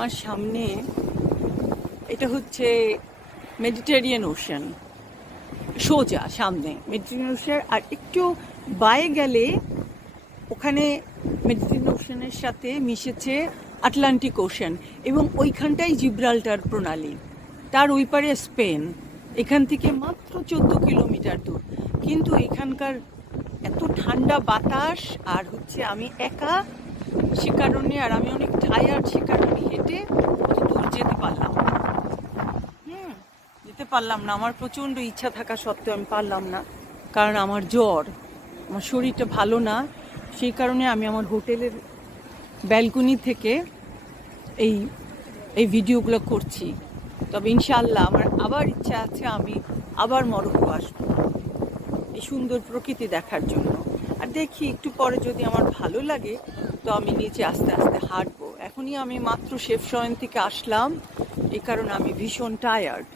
আমার সামনে এটা হচ্ছে মেডিটেরিয়ান ওশান, সোজা সামনে মেডিটেরিয়ান ওশান, আর একটু বায়ে গেলে ওখানে মেডিটেরিয়ান ওশানের সাথে মিশেছে আটলান্টিক ওশান, এবং ওইখানটাই জিব্রাল্টার প্রণালী, তার ওই পারে স্পেন। এখান থেকে মাত্র 14 কিলোমিটার দূর, কিন্তু এখানকার এত ঠান্ডা বাতাস, আর হচ্ছে আমি একা, সে কারণে, আর আমি অনেক টায়ার্ড, সে কারণে হেঁটে অত দূর যেতে পারলাম না। যেতে পারলাম না, আমার প্রচণ্ড ইচ্ছা থাকা সত্ত্বেও আমি পারলাম না, কারণ আমার জ্বর, আমার শরীরটা ভালো না। সেই কারণে আমি আমার হোটেলের ব্যালকনি থেকে এই এই ভিডিওগুলো করছি। তবে ইনশাআল্লাহ আমার আবার ইচ্ছা আছে, আমি আবার মরক্কো আসবো এই সুন্দর প্রকৃতি দেখার জন্য। আর দেখি একটু পরে যদি আমার ভালো লাগে তো আমি নিচে আস্তে আস্তে হাঁটবো। এখনই আমি মাত্র শেফ শয়ন থেকে আসলাম, এই কারণে আমি ভীষণ টায়ার্ড।